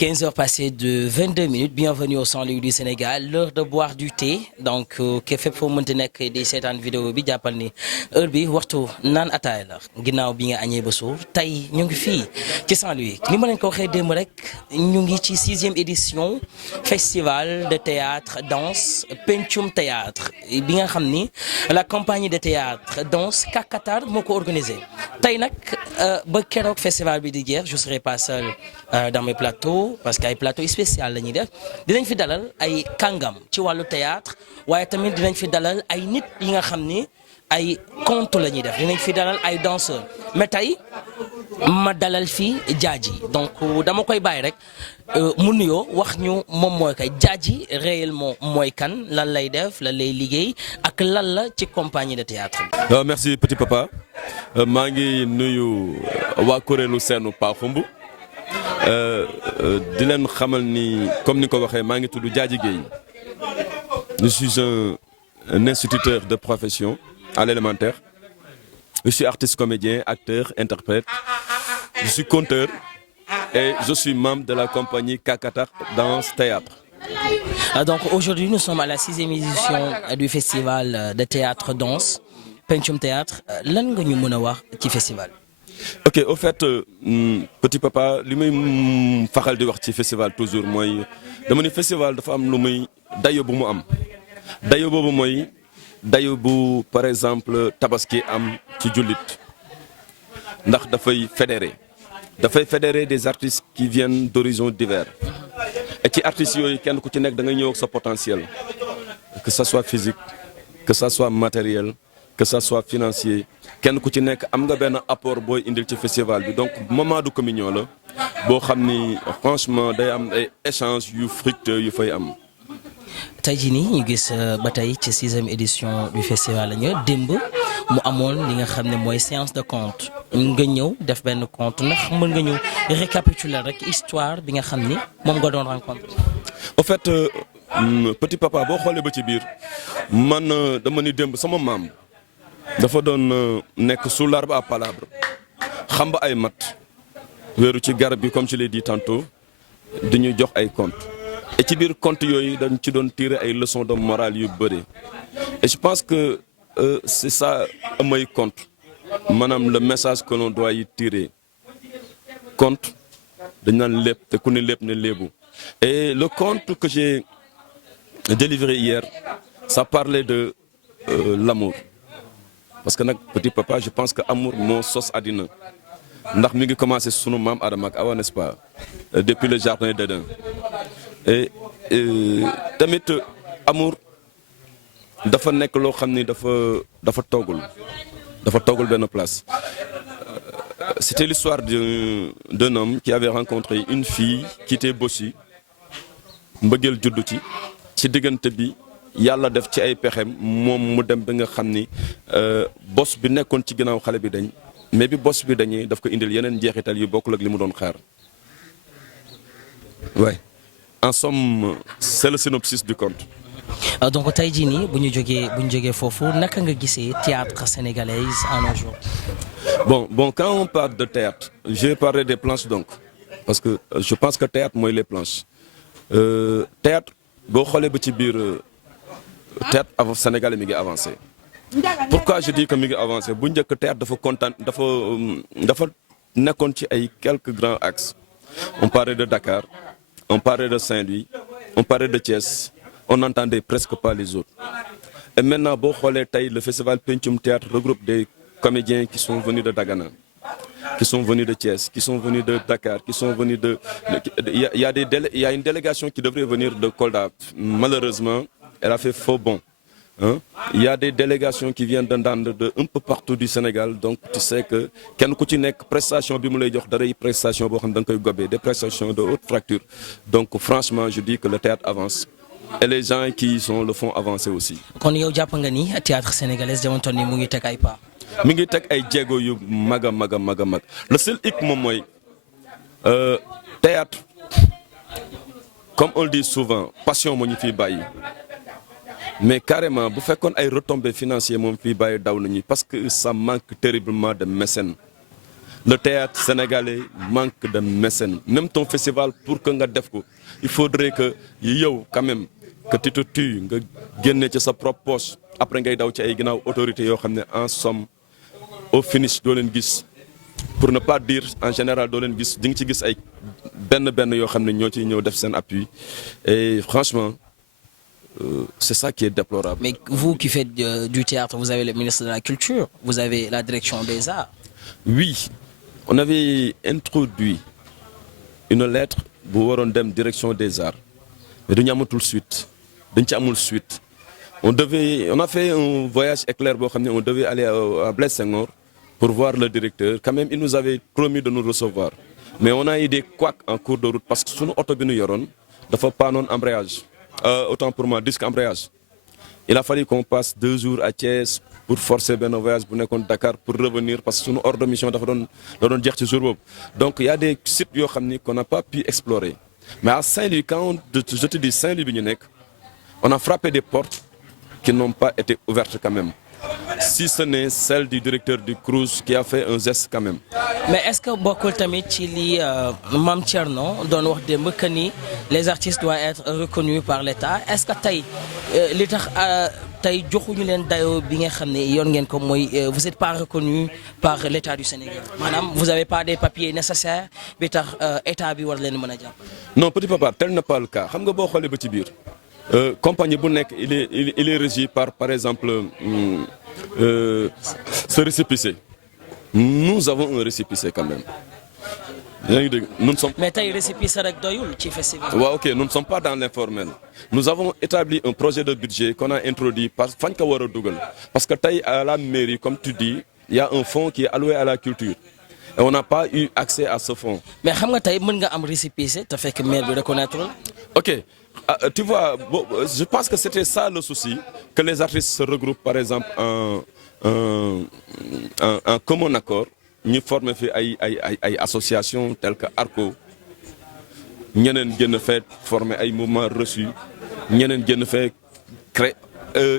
15 heures passées de 22 minutes. Bienvenue au Saint-Louis du Sénégal. L'heure de boire du thé. Donc, ke fépp foo mënti nekk di seetaan vidéo bi jàppal ni heure bi waxtu naan ataaya la ginnaaw bi nga añee ba suur tey ñu ngi fii ci Saint-Louis ni ma leen ko waxee démb rek ñu ngi ci 6e édition festival de théâtre danse Pencum Théâtre bi nga xam ni la compagnie de théâtre danse Kakatar moo ko organisé tey nag ba keroog festival bi di jeex je serai pas seul dans mes plateaux parce que ay plateau spécial la ñuy def dinañ fi dalal ay kàngam ci wàllu théâtre waaye tamit dinañ fi dalal ay nit yi nga xam ni ay conte la ñuy def dinañ fi dalal ay danseurs mais tey ma dalal fi Diadji donc dama koy bàyyi rek mu nuyoo wax ñu moom mooy kay Diadji réellement mooy kan lan lay def lan lay liggéey ak lan la ci compagnie de théâtre bi. Merci petit papa maa ngi nuyu waa kuréelu seenu Pa Xumb di leen xamal ni comme ni ko waxee maa ngi tudd Diadji Gueye je suis un instituteur de profession à l'élémentaire je suis artiste comédien acteur interprète je suis conteur et je suis membre de la compagnie Kakatar Danse Théâtre. Donc aujourd'hui nous sommes à la 6e édition du festival de théâtre danse Pencum Théâtre lan nga ñu mën a wax ci festival. Ok au fait petit papa li may faxal di wax ci festival toujours mooy dama ni festival dafa am lu muy dayo bu mu am dayo boobu mooy dayo bu par exemple tabaski am ci jullit ndax dafay fédérer des artistes qui viennent d'horizons divers et ci artistes yooyu kenn ku ci nekk da nga ñëw ak sa potentiel que ça soit physique que ça soit matériel que ça soit financier kenn ku ci nekk am nga benn apport booy indil ci festival bi donc moment de communion la boo xam ni franchement day am ay échanges yu fructueux yu fay am. tey jii nii ñu gis ba tey ci 6e édition du festival la ñu démb mu amoon li nga xam ne mooy séance de conte nga ñëw def benn conte ndax mën nga ñëw récapituler rek histoire bi nga xam ni moom nga doon rencontre. au fait petit papa boo xoolee ba ci biir man dama ni démb sama maam dafa doon nekk sous l'arbre à palabre xam ba ay mat wéeru ci garab bi comme je l'ai dit tantôt dañuy jox ay conte et ci biir conte yooyu dañ ci doon tirer ay leçons de morale yu bëri et je pense que c'est ça amay conte maanaam le message que l'on doit y tirer conte dañ naan lépp te ku ne lépp ne léebu et le conte que j'ai délivré hier ça parlait de l'amour parce que nag petit papa je pense que amour moo sos àddina ndax mi ngi commencé sunu maam Adama ak Awa n'est-ce pas depuis le jardin d'Éden et tamit amour dafa nekk loo xam ni dafa toggul benn place c'était l'histoire d'un homme qui avait rencontré une fille qui était bossu mbëggeel juddu ci diggante bi yàlla def ci ay pexem moom mu dem ba nga xam ni bos bi nekkoon ci ginnaaw xale bi dañ mais bi bos bi dañuy daf ko indil yeneen njeexital yu bokkul ak li mu doon xaar ouais en somme c'est le synopsis du conte. Donc tey jii nii bu ñu jógee foofu naka nga gisee théâtre sénégalaise en nos jours. Bon quand on parle de théâtre je vais parler des planches donc parce que je pense que théâtre mooy les planches théâtre boo xoolee ba ci biir théâtre sénégalais mi ngi avancé pourquoi je dis que mi ngi avancé bu njëkk théâtre dafa nekkoon ci ay quelques grands axes on parlait de Dakar on parlait de Saint-Louis on parlait de Thiès on n'entendait presque pas les autres et maintenant boo xoolee tey le festival Pencum Théâtre regroupe des comédiens qui sont venus de Dagana qui sont venus de Thiès qui sont venus de Dakar qui sont venus il y a une délégation qui devrait venir de Kolda malheureusement elle a fait faux bond il y a des délégations qui viennent de un peu partout du Sénégal donc tu sais que kenn ku ci nekk prestation bi mu lay jox daray prestation boo xam da nga koy gobee des prestations de haute fracture donc franchement je dis que le théâtre avance et les gens qui sont le font avancer aussi. kon yow jàpp nga ni théâtre sénégalais jamono toll nii mu ngi teg ay pas. mi ngi teg ay jéego yu mag a mag le seul hic moom mooy théâtre comme on le dit souvent passion moo ñu fiy bàyyi mais carrément bu fekkoon ay retombées financières moom fiy bàyyi daw nañu parce que ça manque terriblement de mécènes Le théâtre sénégalais manque de mécènes. Même ton festival, pour que nga def ko, il faudrait que yow quand même que tu te tues nga génne ci sa propre poche après ngay daw ci ay ginnaaw autorités yoo xam ne en somme au finish doo leen gis pour ne pas dire en général doo leen gis di nga ci gis ay benn yoo xam ne ñoo ciy ñëw def seen appui et franchement c'est ça qui est déplorable. Mais vous qui faites du théâtre, vous avez le ministre de la Culture, vous avez la direction des Arts. Oui, on avait introduit une lettre bu waroon dem direction des Arts mais dañu amatul suite dañ ci amul suite on a fait un voyage éclair boo xam ne on devait aller à Blaise Senghor pour voir le directeur. Quand même il nous avait promis de nous recevoir mais on a eu des couacs en cours de route parce que suñu oto bi ñu yoroon dafa paanoon embrayage autant pour moi disque embrayage. Il a fallu qu'on passe 2 jours à Thiès pour forcer benn voyage bu nekkoon Dakar pour revenir parce que suñu ordre de mission dafa doon jeex ci jour boobu. Donc il y a des sites yoo xam ni qu'on n'a pas pu explorer mais à Saint-Louis quand je te dis Saint-Louis bi ñu nekk on a frappé des portes qui n'ont pas été ouvertes quand même si ce n'est celle du directeur du Crous qui a fait un geste quand même. Mais est-ce que bokkul tamit ci li Mame Thierno doon wax démb que ni les artistes doivent être reconnus par l'État est-ce que tey li tax tey joxuñu leen dayoo bi nga xam ne yoon ngeen ko mooy vous êtes pas reconnu par l'État du Sénégal maanaam vous avez pas des papiers nécessaires bi tax état bi war leen mën a jàpp. Non petit papa tel n'est pas le cas xam nga boo xoolee ba ci biir compagnie bu nekk il est régi par exemple ce récépissé. Nous avons un récépissé quand même. Nous ne sommes... Mais tey récépissé rek doyul ci festival. Ouais, ok, nous ne sommes pas dans l'informel. Nous avons établi un projet de budget qu'on a introduit par fañ ko war a dugal parce que tey à la mairie comme tu dis il y a un fonds qui est alloué à la culture et on n'a pas eu accès à ce fonds. Mais xam nga tey mën nga am récépissé te fekk maire bi reconnaître. Ok, tu vois bon, je pense que c'était ça le souci que les artistes se regroupent par exemple en commun accord ñu former fi ay associations telles que ARCO ñeneen gën a fait former ay mouvements reçus ñeneen gën a fait créer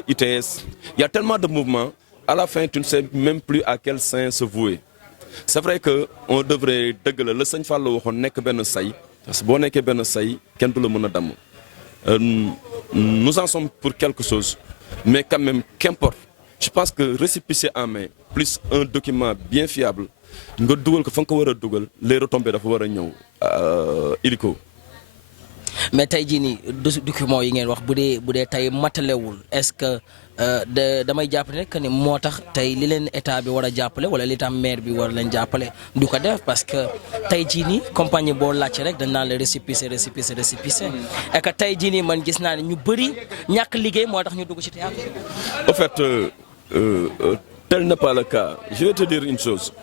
ITS. Il y a tellement de mouvements à la fin tu ne sais même plus à quel sein se vouer. C'est vrai que on devrait dëgg la sëñ Fallou waxoon nekk benn say parce que boo nekkee benn say kenn du la mën a damm. Nous en sommes pour quelque chose mais quand même qu'importe. Je pense que récépissé en main plus un document bien fiable nga dugal ko fa nga ko war a dugal les retombées dafa war a ñëw illico. Mais tey jii nii document yi ngeen wax bu dee tey matalewul est-ce que damay jàpp ne que ni moo tax tey li leen état bi war a jàppale wala li tam maire bi war leen jàppale du ko def parce que tey jii nii compagnie boo laajte rek dañ naan la récépissé et que tey jii nii man gis naa ne ñu bëri ñàkk liggéey moo tax ñu dugg ci théâtre. En fait tel n'est pas le cas. Je vais te dire une chose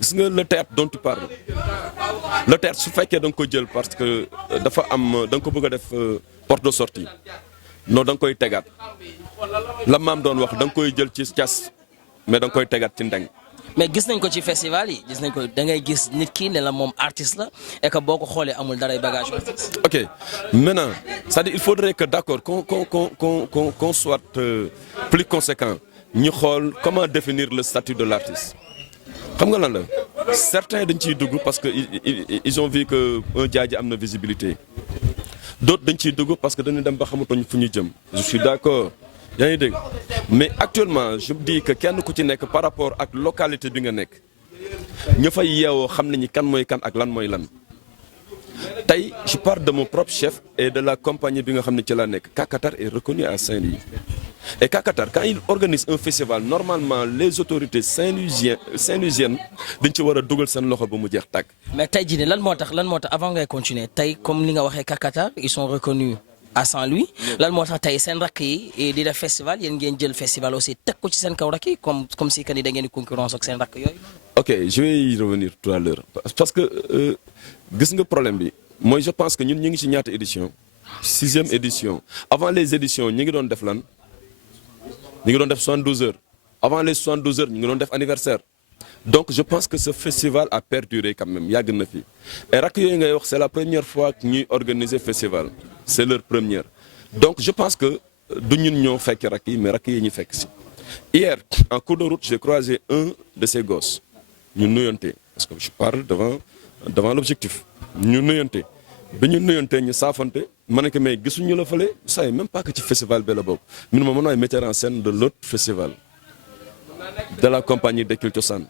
gis nga le théâtre dont tu parles le théâtre su fekkee da nga ko jël parce que dafa am da nga ko bëgg a def porte de sortie non da nga koy tegaat la maam doon wax da nga koy jël ci cas mais da nga koy tegaat ci ndeng. Mais gis nañ ko ci festival yi gis nañ ko da ngay gis nit ki ne la moom artiste la et que boo ko xoolee amul daray bagage artiste. Ok maintenant c'est-à-dire il faudrait que d'accord qu'on soit plus conséquent ñu xool comment définir le statut de l'artiste. Xam nga lan la certains dañ ciy dugg parce que ils ont vu que un Diadji am na visibilité d'autres dañ ciy dugg parce que dañu dem ba xamatuñ fu ñu jëm. Je suis d'accord yaa ngi dégg mais actuellement je me dis que kenn ku ci nekk par rapport ak localité bi nga nekk ña fay yeewoo xam nañu kan mooy kan ak lan mooy lan. Tey je parle de mon propre chef et de la compagnie bi nga xam ne ci la nekk Kakatar est reconnu à Saint-Louis. Et Kakatar quand il organise un festival normalement les autorités saint-louisiennes dañ ci war a dugal seen loxo ba mu jeex tàkk. Mais tey jii lan moo tax avant ngay continuer tey comme li nga waxee Kakatar ils sont reconnus à Saint-Louis lan moo tax tey seen rakk yi di def festival yéen ngeen jël festival aussi teg ko ci seen kaw rakk yi comme si que ni da ngeen di concurrence ak seen rakk yooyu. Ok je vais y revenir tout à l'heure parce que gis nga problème bi mooy je pense que ñun ñu ngi ci ñaata édition 6e édition avant les éditions ñu ngi doon def lan. ñu ngi doon def 72 heures avant les 72 heures ñu ngi doon def anniversaire donc je pense que ce festival a perduré quand même yàgg na fi et rakk yooyu ngay wax c'est la première fois que ñuy organiser festival c'est leur première donc je pense que du ñun ñoo fekk rakk yi mais rakk yi ñu fekk si. Hier en cours de route j'ai croisé un de ces gosses ñu nuyonte parce que je parle devant l'objectif ñu nuyonte bi ñu nuyonte ñu saafante ma ne ko mais gisuñu la fële ça même pas que ci festival bi la bokk ñun ma mën a metteur en scène de l'autre festival de la compagnie de Culture Cosaan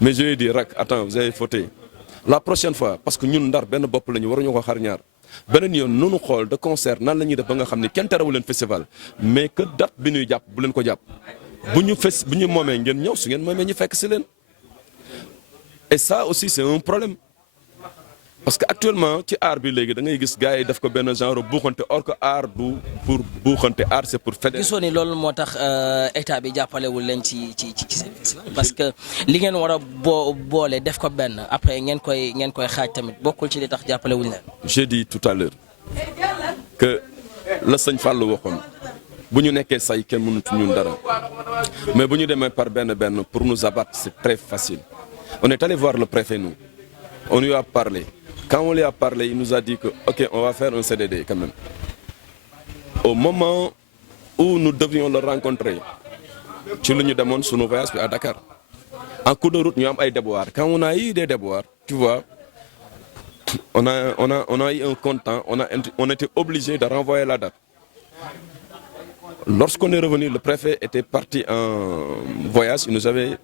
mais je lui ai dit rak attends vous avez fauté la prochaine fois parce que ñun Ndar benn bopp la ñu waruñu ko xar ñaar beneen yoon nunu xool de concert nan la ñuy def ba nga xam ne kenn terewu leen festival mais que date bi ñuy jàpp bu leen ko jàpp bu ñu moomee ngeen ñëw su ngeen moomee ñu fekk si leen et ça aussi c'est un problème parce que actuellement ci art bi léegi da ngay gis gars yi def ko benn genre buuxante or que art du pour buuxante art c'est pour fédérer. gisoo ni loolu moo tax état bi jàppalewul leen ci seen festival parce que li ngeen war a boole def ko benn après ngeen koy xaaj tamit bokkul ci li tax jàppalewuñ leen. J'ai dit tout à l'heure que la sëñ Fallou waxoon bu ñu nekkee say kenn mënut ñun dara mais bu ñu demee par benn pour nous abattre c'est très facile on est allé voir le préfet nous on lui a parlé. Quand on lui a parlé, il nous a dit que, ok, on va faire un CDD quand même. Au moment où nous devrions le rencontrer, nous demandons sur nos voyages à Dakar. En cours de route, nous avons eu des déboires. Quand on a eu des déboires, tu vois, on a eu un content, on a été obligé de renvoyer la date. Lorsqu'on est revenu, le préfet était parti en voyage, il nous avait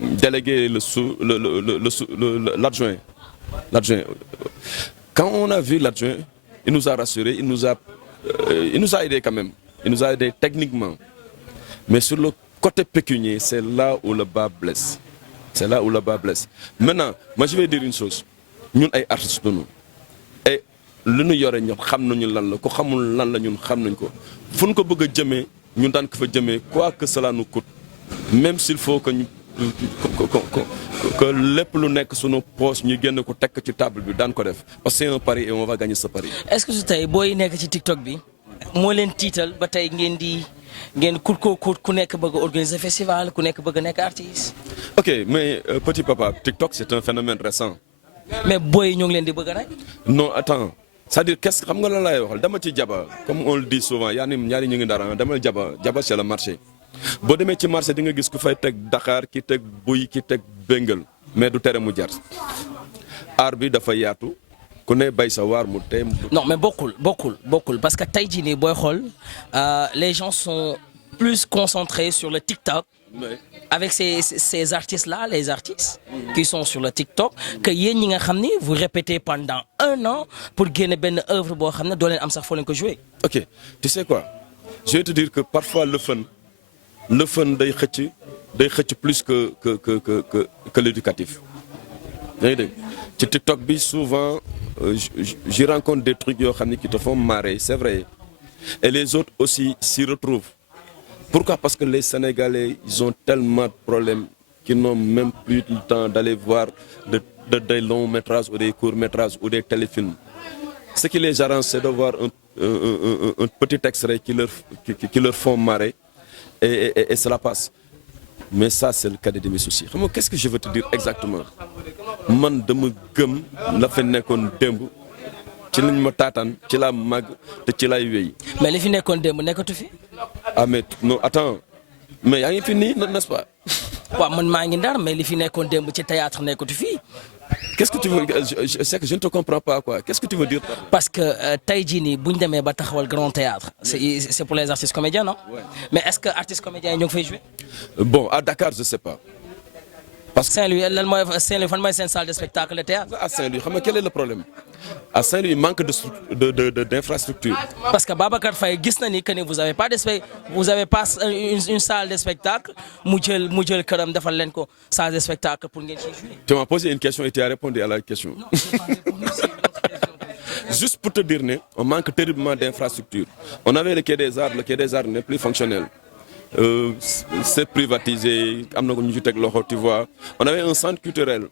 délégué l'adjoint. L'adjoint. Quand on a vu l'adjoint, il nous a rassurés, il nous a aidés quand même. Il nous a aidés techniquement. Mais sur le côté pécunier, c'est là où le bas blesse. C'est là où le bas blesse. Maintenant, moi je vais dire une chose. Nous sommes artistes de nous. Et lu ñu yore ñëpp xam nañu lan la ko xamul lan la ñun xam nañ ko fu ñu ko bëgg a jëmee ñun daan ko fa jëmee quoi que cela nous coûte même s'il faut que ñu que lépp lu nekk sunu poche ñu génn ko tekk ci table bi daan ko def parce que c'est un pari et on va gagner ce pari. est-ce que su tey booy nekk ci TikTok bi moo leen tiital ba tey ngeen ku nekk bëgg a organiser festival ku nekk bëgg a nekk artiste. ok mais petit papa TikTok c'est un phénomène récent. mais booy ñoo ngi leen di bëgg rek. non attends c'est-à-dire qu'est-ce xam nga lan laay waxal dama ci jaba comme on le dit souvent yaa ni ñaari ñu ngi dara demal jaba c'est le marché. boo demee ci marché di nga gis ku fay teg Dakar ki teg buy ki teg béngal mais du tere mu jar art bi dafa yaatu ku ne bay sa waar mu tey. non mais bokkul parce que tey jii nii booy xool les gens sont plus concentrés sur le TikTok. Oui. Avec ces artistes-là, les artistes qui sont sur le TikTok, que yéen ñi nga xam ni vous répétez pendant 1 an pour génne benn œuvre boo xam ne doo leen am sax foo leen ko jouer. ok tu sais quoi je vais te dire que parfois le fun day xëcc plus que l'éducatif. yaa ngi dégg ci TikTok bi souvent j'y rencontre des trucs yoo xam ne qui te font marrer c'est vrai et les autres aussi s'y retrouvent. Pourquoi? Parce que les Sénégalais, ils ont tellement de problèmes qu'ils n'ont même plus le temps d'aller voir des longs métrages ou des courts métrages ou des téléfilms. Ce qui les arrange, c'est de voir un petit extrait qui leur font marrer et cela passe. Mais ça, c'est le cadet de mes soucis. Qu'est-ce que je veux te dire exactement? Man dama gëm la fa nekkoon démb ci lañ ma taataan ci laa màgg te ci laay wéy. mais li fi nekkoon démb nekkatu fi. ah mais non attends mais yaa ngi fi nii n'est-ce pas. waaw man maa ngi Ndar mais li fi nekkoon démb ci théâtre nekkatu fii. qu'est-ce que tu veux c'est que je ne te comprends pas quoi qu'est-ce que tu veux dire. parce que tey jii nii bu ñu demee ba taxawal grand théâtre c'est pour les artistes comédiens non. Ouais. Mais est-ce que artistes comédiens yi ñoo ngi fay jouer. bon à Dakar je sais pas. parce que Saint-Louis lan mooy Saint-Louis fan mooy seen salle de spectacle de théâtre. à Saint-Louis xam nga quel est le problème. à Saint-Louis il manque d'infrastructure. parce que Babacar Faye gis na ni que ni vous avez pas une salle de spectacle mu jël këram defal leen ko salle de spectacle pour ngeen ciy jouer. tu m'as posé une question et tu as répondu à la question. non j'ai pas répondu. Juste pour te dire on manque terriblement d'infrastructure. On avait le quai des Arts n'est plus fonctionnel. C'est privatisé, tu vois. On avait un centre culturel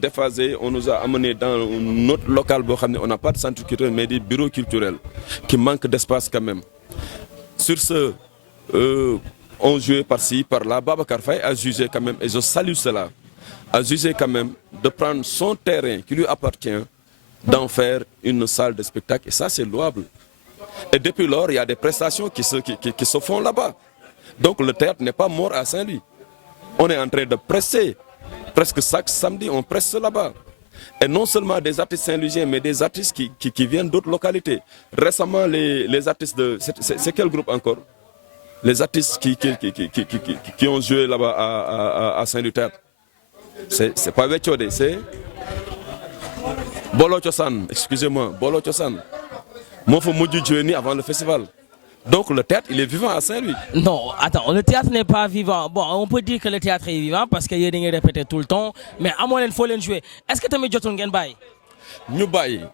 déphasé. On nous a amené dans notre local, on n'a pas de centre culturel, mais des bureaux culturels qui manquent d'espace quand même. Sur ce, on jouait par-ci, par-là. Babacar Faye a jugé quand même, et je salue cela, a jugé quand même de prendre son terrain qui lui appartient, d'en faire une salle de spectacle. Et ça, c'est louable. Et depuis lors, il y a des prestations qui se font là-bas. Donc le théâtre n'est pas mort à Saint-Louis. On est en train de presser. Presque chaque samedi, on presse là-bas. Et non seulement des artistes saint-louisiens, mais des artistes qui viennent d'autres localités. Récemment, les artistes de... C'est quel groupe encore? Les artistes qui ont joué là-bas à Saint-Luther. C'est pas Wetchode, c'est... Bolo Tiosan, excusez-moi, Bolo Tiosan. Moi, il faut me jouer avant le festival. Donc le théâtre, il est vivant à Saint-Louis. Non, attends, le théâtre n'est pas vivant. Bon, on peut dire que le théâtre est vivant parce qu'il y a des répétés tout le temps, mais à moi, il faut les jouer. Est-ce que tu as mis Joton Genbay? Nous baillons.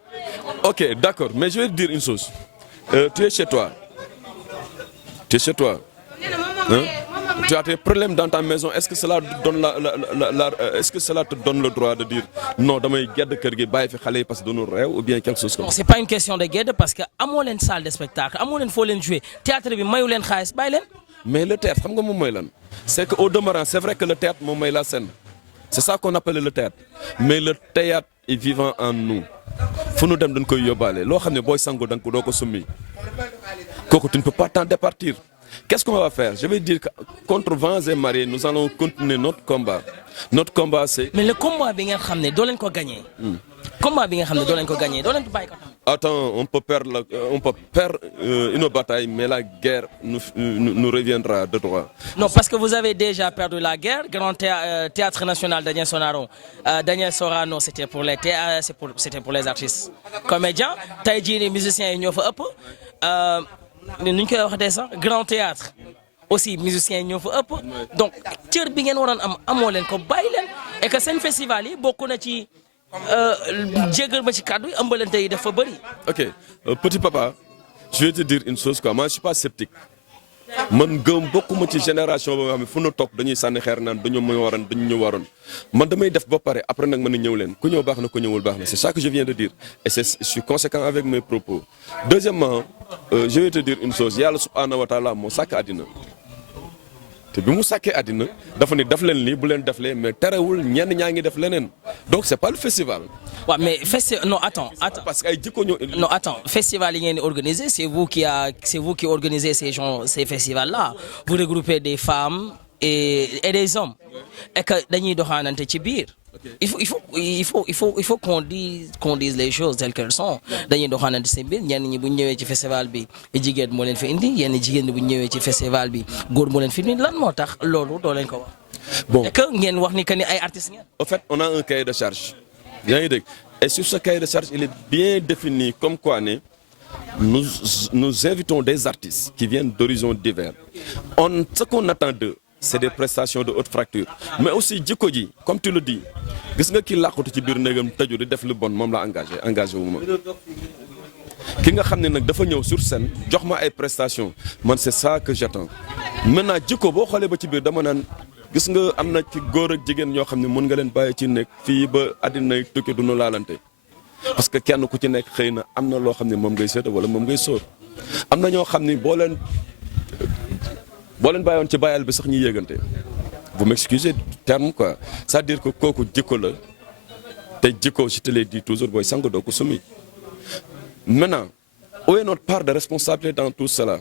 Ok, d'accord, mais je vais te dire une chose. Tu es chez toi. Tu es chez toi. Hein? Tu as des problèmes dans ta maison. Est-ce que cela donne est-ce que cela te donne le droit de dire non, damay gedd kër gi bàyyi fi xale parce que dañu réew ou bien quelque chose comme ça? Non, c'est pas une question de guide parce que amoo leen salle de spectacle, amoo leen foo leen jouer. Théâtre bi mayu leen xaalis bàyyi leen. Mais le théâtre, xam nga moom mooy lan? C'est qu'au demeurant, c'est vrai que le théâtre moom mooy la scène. C'est ça qu'on appelle le théâtre. Mais le théâtre est vivant en nous. Fu nu dem dañ koy yóbbaale loo xam ne booy sango da nga ko doo ko summi kooku tu ne peux pas t'en départir. Qu'est-ce qu'on va faire? Je vais dire que contre vents et marées, nous allons continuer notre combat. Notre combat, c'est... Mais le combat bi nga xam ne doo leen ko gagné. Combat bi nga xam ne doo leen ko gagné doo leen ko bàyyi ko tam. Attends, on peut perdre une bataille, mais la guerre nous reviendra de droit. Non, parce que vous avez déjà perdu la guerre. Grand théâtre national Daniel Sorano. Daniel Sorano, c'était pour les c'était pour les artistes. Comédiens, tey jii les musiciens ñoo fa ëpp. Nu ñu koy waxatee sax grand théâtre aussi musiciens ñoo fa ëpp. Donc cër bi ngeen waroon am amoo leen ko bàyyi leen et que seen festival yi bokk na ci jégal ma ci kàddu yi ëmbalante yi dafa bëri. Ok, petit papa, je vais te dire une chose quoi. Moi, je suis pas sceptique. Man gëm bokkuma ci génération ba nga xam ne fu nu toog dañuy sànni xeer naan dañu ñu waroon man damay def ba pare après nag mën a ñëw leen ku ñëw baax na ku ñëwul baax na c'est ça que je viens de dire et je suis conséquent avec mes propos. Deuxièmement, je vais te dire une chose yàlla subhanahu wa taala moo sàkk àddina te bi mu sàkkee àddina dafa ni def leen lii bu leen def lee mais terewul ñenn ñaa ngi def leneen donc c'est pas le festival. Ouais, mais non, attends. Parce que ay jikko ñoo. Non, attends. Festival yi ngeen organisé, c'est vous qui organisez ces festivals-là. Vous regroupez des femmes et des hommes. Et que dañuy doxaanante ci biir. Il faut qu'on dise les choses telles qu'elles sont. Dañuy doxaanante ci biir ñenn ñi bu ñu ñëwee ci festival bi jigéen moo leen fi indi yenn jigéen ñi bu ñu ñëwee ci festival bi góor moo leen fi indi lan moo tax loolu doo leen ko wax. Bon. Et que ngeen wax ni que ni ay artistes ngeen. En fait, on a un cahier de charge. Et sur ce cahier de charge, il est bien défini comme quoi nous invitons des artistes qui viennent d'horizons divers. Ce qu'on attend d'eux, c'est des prestations de haute fracture. Mais aussi, jikko ji, comme tu le dis, gis nga ki làqatu ci biir néegam tëju di def lu bon moom la engagé wu ma. Ki nga xam ne nag dafa ñëw sur scène jox ma ay prestations man c'est ça que j'attends. Maintenant jikko boo xoolee ba ci biir dama naan gis nga am na ci góor ak jigéen ñoo xam ne mën nga leen bàyyi ci nekk fii ba àddina tukki du nu laalante parce que kenn ku ci nekk xëy na am na loo xam ne moom ngay seeta wala moom ngay sóor am na ñoo xam ne boo leen bàyyoon ci bàyyal bi sax ñuy yéegante vous m'excusez du terme quoi c'est-à-dire que kooku jikko la te jikko je te l'ai dit toujours booy sang doo ko sumi. Maintenant où est notre part de responsabilité dans tout cela?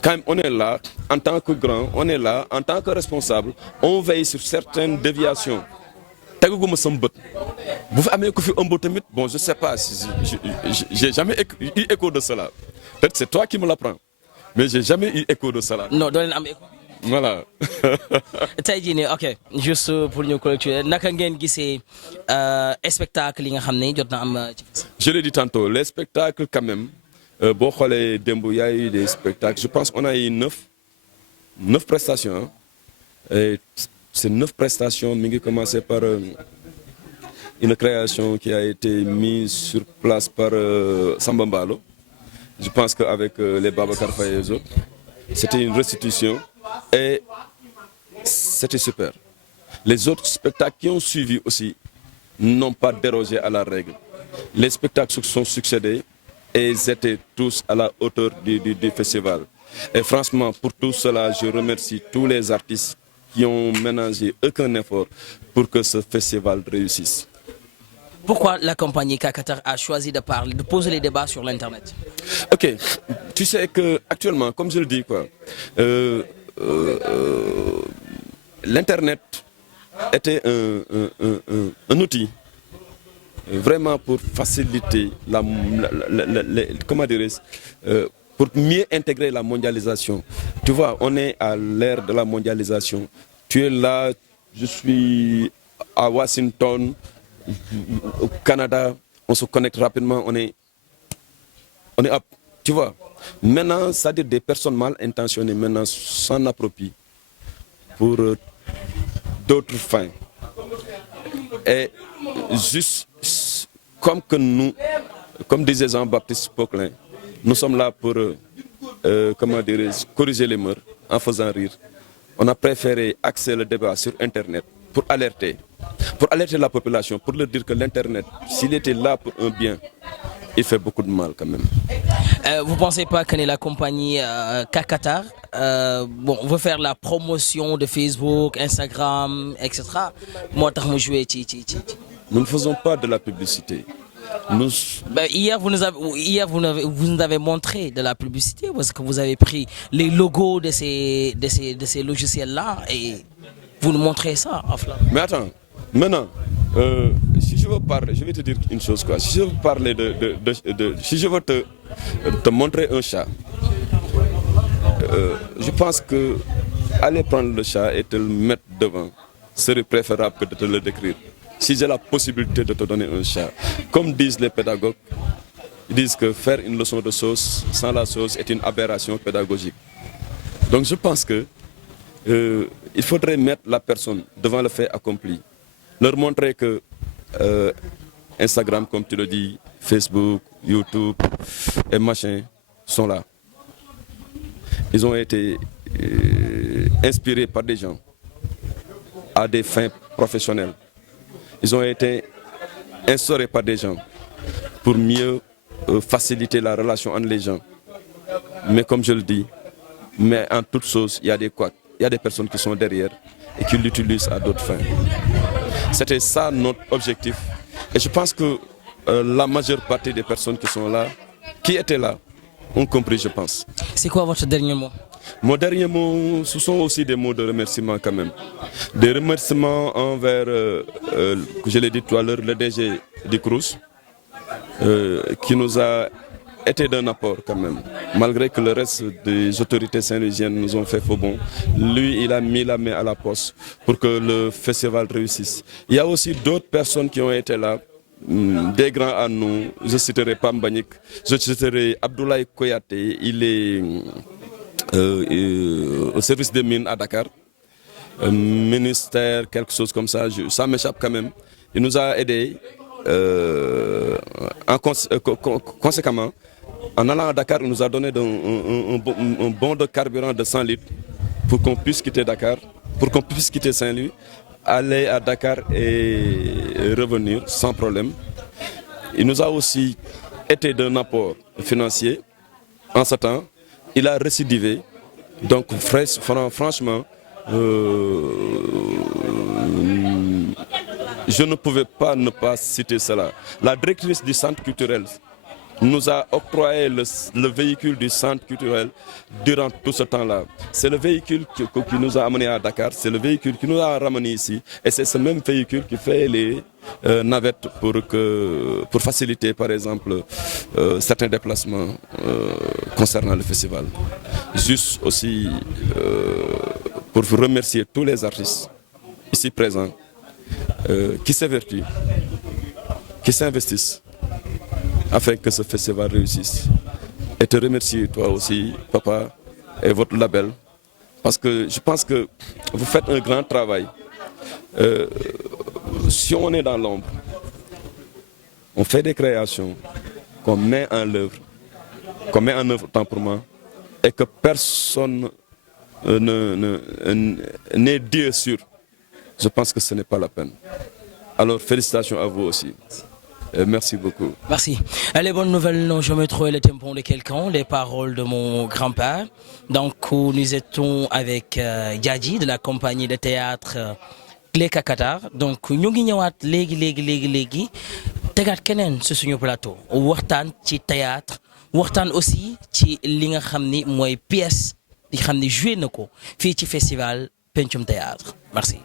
Quand on est là, en tant que grand, on est là, en tant que responsable, on veille sur certaines déviations. Teguguma sama bët bu fi amee ku fi ëmb tamit bon je sais pas j'ai jamais eu écho de cela peut-être c'est toi qui me l'apprends mais j'ai jamais eu écho de cela. Non doo leen am écho. Voilà. tey jii nii ok juste pour ñu collecter naka ngeen gisee spectacle yi nga xam ne jot na am ci. Je l'ai dit tantôt les spectacles quand même. Boo xoolee démb y a eu des spectacles je pense qu'on a eu 9 prestations hein? Et ces 9 prestations mi ngi commencé par une création qui a été mise sur place par Samba Mbalo je pense qu'avec les Babacar Faye et les autres c'était une restitution et c'était super. Les autres spectacles qui ont suivi aussi n'ont pas dérogé à la règle. Les spectacles se sont succédés et ils étaient tous à la hauteur du festival. Et franchement, pour tout cela, je remercie tous les artistes qui ont ménagé aucun effort pour que ce festival réussisse. Pourquoi la compagnie Kakatar a choisi de poser les débats sur l'Internet? Ok, tu sais que actuellement, comme je le dis, quoi, l'Internet était un outil vraiment pour faciliter comment dirais-je, pour mieux intégrer la mondialisation. Tu vois, on est à l'ère de la mondialisation. Tu es là, je suis à Washington, au Canada, on se connecte rapidement, on est up, tu vois. Maintenant, c'est-à-dire des personnes mal intentionnées maintenant s'en approprient pour d'autres fins. Et juste comme que nous, comme disait Jean-Baptiste Poquelin, nous sommes là pour comment dire, corriger les mœurs en faisant rire. On a préféré axer le débat sur Internet pour alerter la population, pour leur dire que l'Internet, s'il était là pour un bien, il fait beaucoup de mal quand même. Vous ne pensez pas que la compagnie Kakatar veut faire la promotion de Facebook, Instagram, etc. Nous ne faisons pas de la publicité. Hier, vous nous avez montré de la publicité parce que vous avez pris les logos de ces logiciels-là et vous nous montrez ça. Mais attends, maintenant, si je veux parler, je vais te dire une chose. Quoi. Si je veux parler si je veux te montrer un chat, je pense que aller prendre le chat et te le mettre devant serait préférable que de te le décrire. Si j'ai la possibilité de te donner un chat, comme disent les pédagogues, ils disent que faire une leçon de sauce sans la sauce est une aberration pédagogique. Donc je pense que il faudrait mettre la personne devant le fait accompli. Leur montrer que Instagram, comme tu le dis, Facebook, YouTube et machin sont là. Ils ont été inspirés par des gens à des fins professionnelles. Ils ont été instaurés par des gens pour mieux faciliter la relation entre les gens. Mais comme je le dis, mais en toute chose, il y a des couacs. Il y a des personnes qui sont derrière et qui l'utilisent à d'autres fins. C'était ça notre objectif. Et je pense que la majeure partie des personnes qui sont là, qui étaient là, ont compris, je pense. C'est quoi votre dernier mot? Mon dernier mot, ce sont aussi des mots de remerciement quand même. Des remerciements envers, je l'ai dit tout à l'heure, le DG du Crous, qui nous a été d'un apport quand même. Malgré que le reste des autorités saint-louisiennes nous ont fait faux bon, lui, il a mis la main à la poche pour que le festival réussisse. Il y a aussi d'autres personnes qui ont été là, des grands à nous. Je citerai Pam Banik, je citerai Abdoulaye Koyaté, il est au service des mines à Dakar, ministère, quelque chose comme ça, ça m'échappe quand même. Il nous a aidés conséquemment. En allant à Dakar, il nous a donné un bon de carburant de 100 litres pour qu'on puisse quitter Dakar, pour qu'on puisse quitter Saint-Louis, aller à Dakar et revenir sans problème. Il nous a aussi été d'un apport financier en ce temps. Il a récidivé. Donc franchement, je ne pouvais pas ne pas citer cela. La directrice du centre culturel nous a octroyé le véhicule du centre culturel durant tout ce temps-là. C'est le véhicule qui nous a amenés à Dakar, c'est le véhicule qui nous a ramenés ici. Et c'est ce même véhicule qui fait les navettes pour faciliter, par exemple, certains déplacements concernant le festival. Juste aussi pour vous remercier tous les artistes ici présents qui s'évertuent, qui s'investissent afin que ce festival réussisse. Et te remercier toi aussi, papa, et votre label, parce que je pense que vous faites un grand travail. Si on est dans l'ombre, on fait des créations qu'on met en œuvre, autant pour moi, et que personne n'est Dieu sûr. Je pense que ce n'est pas la peine. Alors félicitations à vous aussi. Merci beaucoup. Merci. Les bonnes nouvelles, non, je me trouve le tampon de quelqu'un, les paroles de mon grand-père. Donc, nous étions avec Djadji de la compagnie de théâtre Clé Kakatar. Donc, nous avons légui tegaat keneen ci suñu plateau waxtaan ci théâtre waxtaan aussi ci li nga xam ni mooy pièce yi xam ni joué na ko fii ci festival Pencum Théâtre merci.